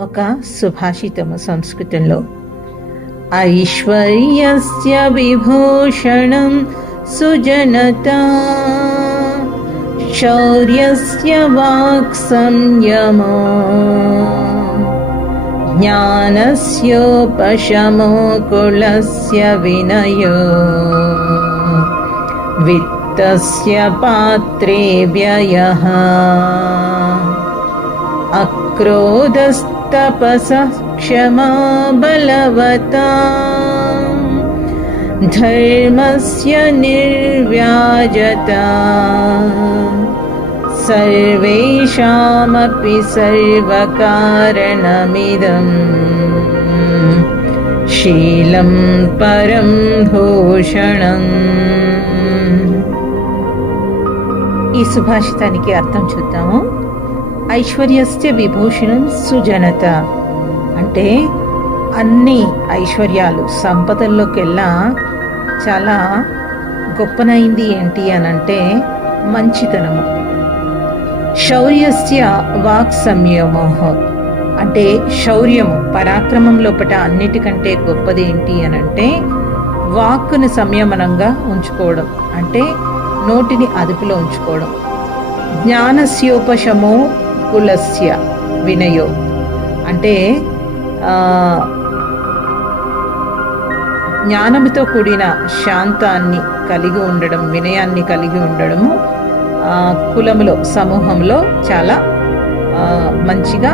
ఒక సుభాషితము సంస్కృతంలో. ఐశ్వర్యస్య విభూషణం సుజనత శౌర్యస్య వాక్ సంయమో జ్ఞానస్యోపశమో కులస్య వినయో విత్తస్య పాత్రే వ్యయः अक्रोधस्तपसः क्षमा बलवता धर्मस्य निर्व्याजता सर्वेषामपि सर्वकारणमिदम् शीलं परं భూషణం ఈ సుభాషితానికి అర్థం చూద్దాము ఐశ్వర్యస్య విభూషణం సుజనత. అంటే అన్ని ఐశ్వర్యాలు సంపదల్లోకెల్లా చాలా గొప్పనైంది ఏంటి అని అంటే మంచితనము. శౌర్యస్య వాక్ సంయమోహ. అంటే శౌర్యము పరాక్రమం లోపల అన్నిటికంటే గొప్పది ఏంటి అని అంటే వాక్కును సంయమనంగా ఉంచుకోవడం. అంటే నోటిని అదుపులో ఉంచుకోవడం. జ్ఞానస్యోపశమో కులస్య వినయో. అంటే జ్ఞానంతో కూడిన శాంతాన్ని కలిగి ఉండడం వినయాన్ని కలిగి ఉండడము కులంలో కులములో సమూహంలో చాలా మంచిగా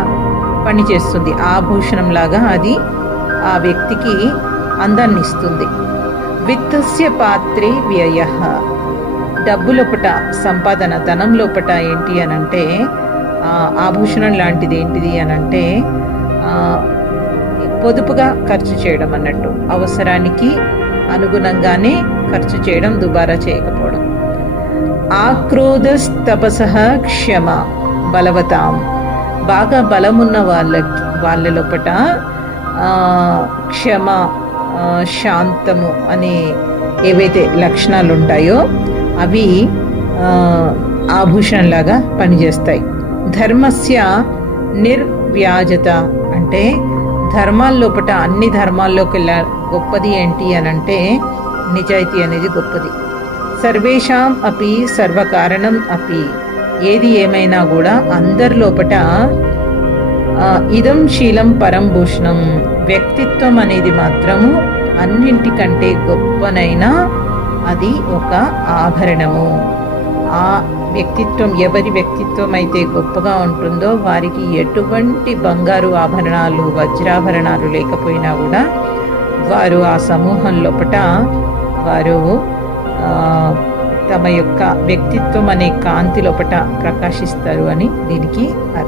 పనిచేస్తుంది. ఆభూషణంలాగా అది ఆ వ్యక్తికి అందాన్ని ఇస్తుంది. విత్తస్య పాత్రే వ్యయ. డబ్బు లోపట సంపాదన ధనం లోపట ఏంటి అని అంటే ఆభూషణం లాంటిది ఏంటిది అని అంటే పొదుపుగా ఖర్చు చేయడం అన్నట్టు. అవసరానికి అనుగుణంగానే ఖర్చు చేయడం దుబారా చేయకపోవడం. ఆక్రోధస్తపస క్షమ బలవతాం. బాగా బలమున్న వాళ్ళ వాళ్ళ లోపట క్షమ శాంతము అనే ఏవైతే లక్షణాలు ఉంటాయో అవి ఆభూషణలాగా పనిచేస్తాయి. ధర్మస్య నిర్వ్యాజత. అంటే ధర్మాల్లోపట అన్ని ధర్మాల్లోకి గొప్పది ఏంటి అని అంటే నిజాయితీ అనేది గొప్పది. సర్వేషాం అపి సర్వకారణం అపి. ఏది ఏమైనా కూడా అందరి లోపట ఇదం శీలం పరంభూషణం వ్యక్తిత్వం అనేది మాత్రము అన్నింటికంటే గొప్పనైన అది ఒక ఆభరణము. ఆ వ్యక్తిత్వం ఎవరి వ్యక్తిత్వం అయితే గొప్పగా ఉంటుందో వారికి ఎటువంటి బంగారు ఆభరణాలు వజ్రాభరణాలు లేకపోయినా కూడా వారు ఆ సమూహం లోపట వారు తమ యొక్క వ్యక్తిత్వం అనే కాంతి లోపట ప్రకాశిస్తారు అని దీనికి అర్థం.